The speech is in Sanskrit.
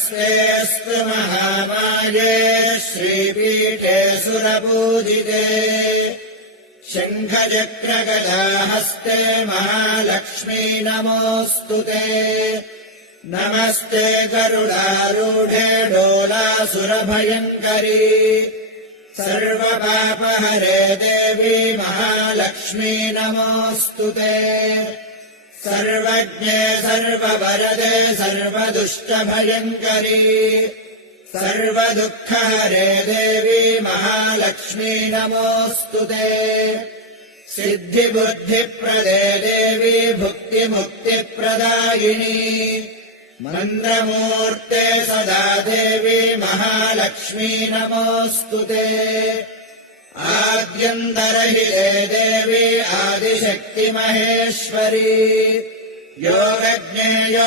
नमस्तेऽस्तु महामाये श्रीपीठे सुरपूजिते शङ्खचक्रगदाहस्ते महालक्ष्मी नमोऽस्तु ते नमस्ते गरुडारूढे डोलासुरभयङ्करी सर्वपापहरे देवी महालक्ष्मी नमोऽस्तु ते सर्वज्ञे सर्ववरदे सर्वदुष्टभयङ्करी सर्वदुःखहरे देवी महालक्ष्मी नमोऽस्तु ते सिद्धिबुद्धिप्रदे देवी भुक्तिमुक्तिप्रदायिनी मन्द्रमूर्ते सदा देवी महालक्ष्मी नमोऽस्तु ते आद्यन्तरहिते देवी आदिशक्तिमहेश्वरी योगज्ञेयो